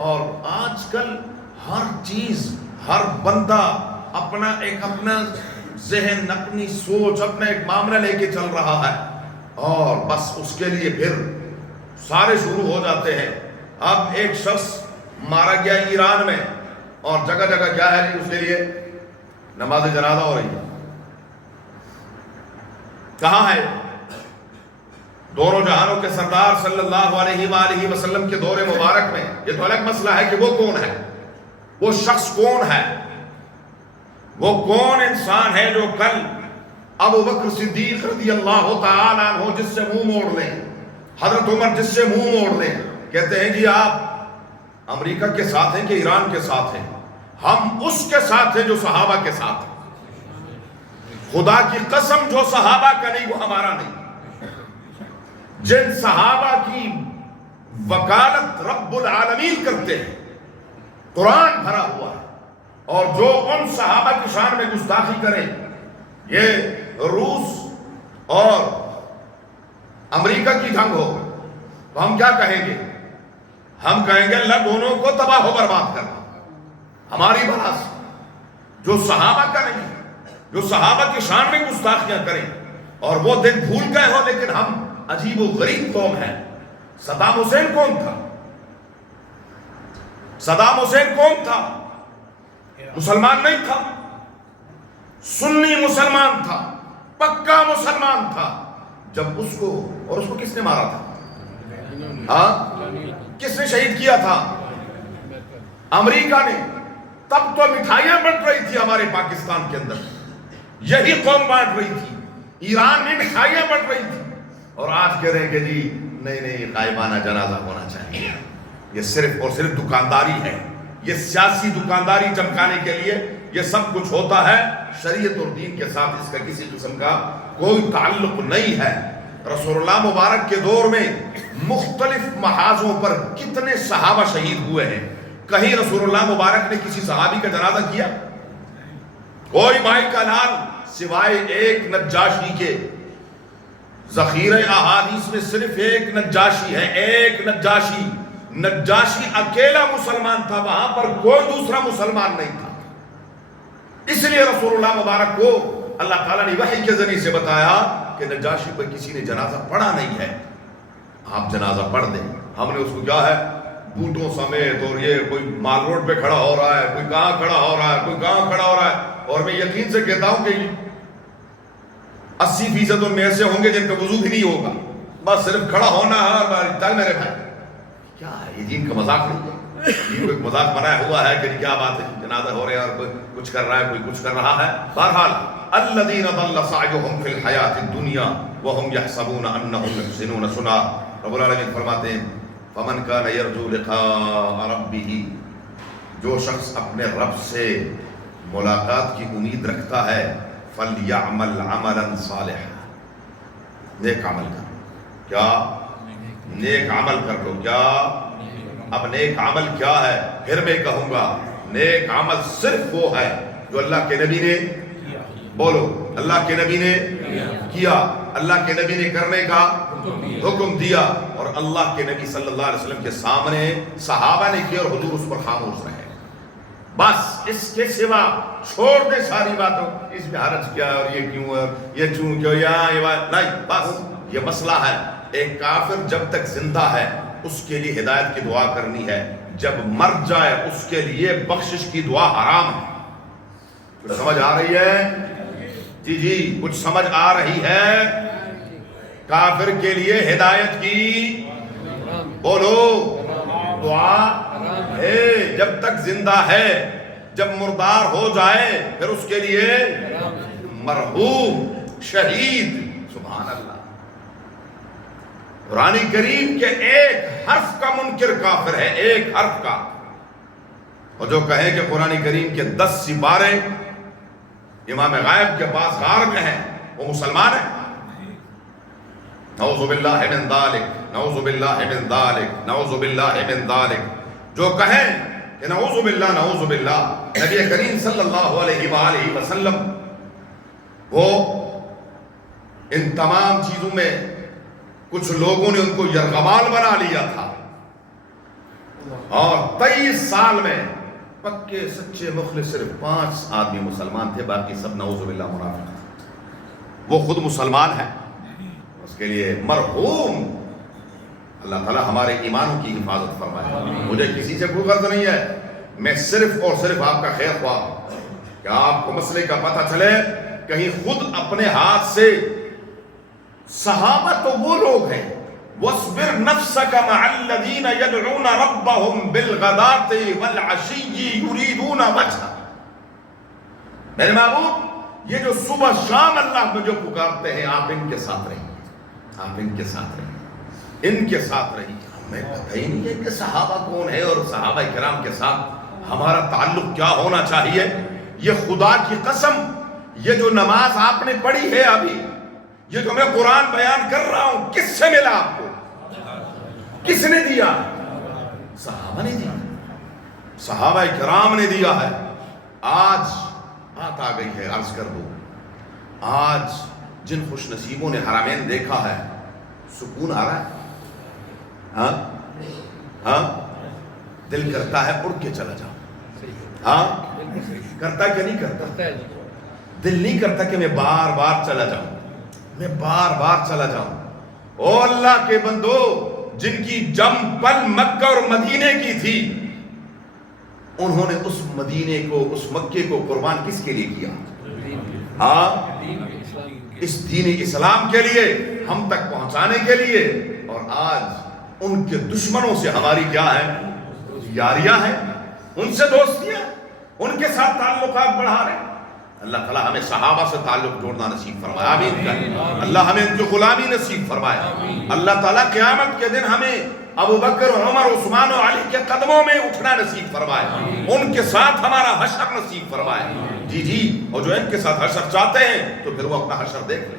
اور آج کل ہر چیز، ہر بندہ اپنا ذہن، اپنی سوچ، اپنا ایک معاملہ لے کے چل رہا ہے، اور بس اس کے لیے پھر سارے شروع ہو جاتے ہیں۔ اب ایک شخص مارا گیا ایران میں، اور جگہ جگہ کیا ہے اس کے لیے نماز جنازہ ہو رہی ہے۔ کہاں ہے؟ دونوں جہانوں کے سردار صلی اللہ علیہ وآلہ وسلم کے دور مبارک میں۔ یہ تو الگ مسئلہ ہے کہ وہ کون ہے، وہ شخص کون ہے، وہ کون انسان ہے جو کل ابو بکر صدیق رضی اللہ تعالیٰ عنہ جس سے منہ موڑ لیں، حضرت عمر جس سے منہ موڑ لیں، کہتے ہیں جی آپ امریکہ کے ساتھ ہیں کہ ایران کے ساتھ ہیں؟ ہم اس کے ساتھ ہیں جو صحابہ کے ساتھ ہیں۔ خدا کی قسم، جو صحابہ کا نہیں وہ ہمارا نہیں۔ جن صحابہ کی وکالت رب العالمین کرتے ہیں، قرآن بھرا ہوا ہے، اور جو ان صحابہ کی شان میں گستاخی کریں، یہ روس اور امریکہ کی جنگ ہو تو ہم کیا کہیں گے؟ ہم کہیں گے اللہ دونوں کو تباہ و برباد کرنا ہماری بلا سے۔ جو صحابہ کا نہیں، جو صحابہ کی شان میں گستاخیاں کریں، اور وہ دن بھول گئے ہو، لیکن ہم عجیب و غریب قوم ہے۔ صدام حسین کون تھا؟ صدام حسین کون تھا؟ مسلمان نہیں تھا، سنی مسلمان تھا، پکا مسلمان تھا۔ جب اس کو کس نے مارا تھا؟ کس نے شہید کیا تھا؟ امریکہ نے۔ تب تو مٹھائیاں بٹ رہی تھی ہمارے پاکستان کے اندر، یہی قوم بانٹ رہی تھی، ایران میں مٹھائیاں بٹ رہی تھی، اور آج کہہ رہے ہیں کہ جی نہیں غائبانہ جنازہ ہونا چاہیے۔ یہ صرف اور صرف دکانداری ہے، یہ سیاسی دکانداری چمکانے کے لیے یہ سب کچھ ہوتا ہے، شریعت اور دین کے ساتھ اس کا کسی قسم کا کوئی تعلق نہیں ہے۔ رسول اللہ مبارک کے دور میں مختلف محاذوں پر کتنے صحابہ شہید ہوئے ہیں۔ کہیں رسول اللہ مبارک نے کسی صحابی کا جنازہ کیا؟ کوئی مائی کا لال سوائے ایک نجاشی کے۔ ذخیرہ احادیث میں صرف ایک نجاشی ہے، ایک نجاشی۔ نجاشی اکیلا مسلمان تھا، وہاں پر کوئی دوسرا مسلمان نہیں تھا۔ اس لیے رسول اللہ مبارک کو اللہ تعالیٰ نے وحی کے ذریعے سے بتایا کہ نجاشی پر کسی نے جنازہ پڑھا نہیں ہے، آپ جنازہ پڑھ دیں۔ ہم نے اس کو کیا ہے بوٹوں سمیت، اور یہ کوئی مال روڈ پہ کھڑا ہو رہا ہے، کوئی کہاں کھڑا ہو رہا ہے، کوئی کہاں کھڑا ہو رہا ہے، اور میں یقین سے کہتا ہوں کہ 80% ان میں ایسے ہوں گے جن کا وضو بھی نہیں ہوگا، بس صرف کھڑا ہونا ہے اور چل میرے بھائی۔ کیا ہے یہ دین کا مذاق نہیں ہے؟ دین کو ایک مذاق بنایا ہوا ہے کہ کیا بات ہے، جنازہ ہو رہے ہیں اور کوئی کچھ کر رہا ہے، کوئی کچھ کر رہا ہے۔ بہرحال الذین ضل سعیهم فی الحیاۃ الدنیا وهم یحسبون انهم یحسنون صنعا۔ رب العالمین فرماتے ہیں فمن کان یرجو لقاء ربہ، جو شخص اپنے رب سے ملاقات کی امید رکھتا ہے، فلیعمل عملا صالحا، نیک عمل کر۔ کیا؟ نیک عمل کر دو۔ کیا؟ اب نیک عمل کیا ہے؟ پھر میں کہوں گا نیک عمل صرف وہ ہے جو اللہ کے نبی نے، بولو اللہ کے نبی نے کیا، اللہ کے نبی نے کرنے کا حکم دیا، اور اللہ کے نبی صلی اللہ علیہ وسلم کے سامنے صحابہ نے کیا اور حضور اس پر خاموش رہے۔ بس اس کے سوا چھوڑ دے ساری باتوں، اس میں حرج کیا ہے، اور یہ کیوں ہے، یہ چوں کیوں، یہ نہیں، بس یہ مسئلہ ہے۔ ایک کافر جب تک زندہ ہے اس کے لیے ہدایت کی دعا کرنی ہے، جب مر جائے اس کے لیے بخشش کی دعا حرام ہے۔ کچھ سمجھ آ رہی ہے؟ جی کچھ سمجھ آ رہی ہے؟ کافر کے لیے ہدایت کی بولو دعا ہے جب تک زندہ ہے، جب مردار ہو جائے پھر اس کے لیے مرحوم، شہید۔ سبحان اللہ۔ قرآن کریم کے ایک حرف کا منکر کافر ہے، ایک حرف کا۔ اور جو کہے کہ قرآن کریم کے 10 سپارے امام غائب کے پاس غار میں ہیں، وہ مسلمان ہے؟ نعوذ باللہ من ذالک، نعوذ باللہ من ذالک، نعوذ باللہ من ذالک۔ جو کہیں کہ نعوذ باللہ نعوذ باللہ، نبی کریم صلی اللہ علیہ وآلہ وسلم وہ ان تمام چیزوں میں کچھ لوگوں نے ان کو یرغمال بنا لیا تھا، اور 23 سال میں پکے سچے مخلص صرف 5 آدمی مسلمان تھے، باقی سب نعوذ باللہ منافق تھے۔ وہ خود مسلمان ہے، اس کے لیے مرحوم اللہ تعالیٰ ہمارے ایمانوں کی حفاظت فرمائے۔ مجھے کسی سے کوئی غرض نہیں ہے، میں صرف اور صرف آپ کا خیر خواہ ہوں کہ آپ کو مسئلے کا پتہ چلے۔ کہیں خود اپنے ہاتھ سے، صحابہ تو وہ لوگ ہیں وَاصْبِرْ نَفْسَكَ مَعَ الَّذِينَ يَدْعُونَ رَبَّهُمْ بِالْغَدَاةِ وَالْعَشِيِّ يُرِيدُونَ وَجْهَهُ۔ میرے محبوب، یہ جو صبح شام اللہ میں جو پکارتے ہیں، آپ ان کے ساتھ رہیے، آپ ان کے ساتھ رہیے، ان کے ساتھ رہیے۔ ہمیں پتہ ہی نہیں ہے کہ صحابہ کون ہے اور صحابہ کرام کے ساتھ ہمارا تعلق کیا ہونا چاہیے۔ یہ خدا کی قسم، یہ جو نماز آپ نے پڑھی ہے ابھی، یہ جو میں قرآن بیان کر رہا ہوں، کس سے ملا آپ کو؟ کس نے دیا؟ صحابہ نے دیا، صحابہ کرام نے دیا ہے۔ آج بات آ گئی ہے، عرض کر دو، آج جن خوش نصیبوں نے حرمین دیکھا ہے، سکون آ رہا ہے؟ ہاں ہاں، دل کرتا ہے اڑ کے چلا جاؤں، ہاں کرتا کہ نہیں کرتا؟ دل نہیں کرتا کہ میں بار بار چلا جاؤں، میں بار بار چلا جاؤں۔ او اللہ کے بندو، جن کی جم پل مکہ اور مدینے کی تھی، انہوں نے اس مدینے کو، اس مکے کو قربان کس کے لیے کیا؟ ہاں، اس دین اسلام کے لیے، ہم تک پہنچانے کے لیے۔ اور آج ان کے دشمنوں سے ہماری کیا ہے؟ یاریاں ہیں، ان سے دوستیاں، ان کے ساتھ تعلقات بڑھا رہے ہیں۔ اللہ تعالیٰ ہمیں صحابہ سے تعلق جوڑنا نصیب فرمائے، آمین کہیں۔ اللہ ہمیں ان کی غلامی نصیب فرمائے۔ اللہ تعالیٰ قیامت کے دن ہمیں ابو بکر اور عمر عثمان و علی کے قدموں میں اٹھنا نصیب فرمائے، ان کے ساتھ ہمارا حشر نصیب فرمائے۔ جی جی، اور جو ان کے ساتھ حشر چاہتے ہیں تو پھر وہ اپنا حشر دیکھ لیں۔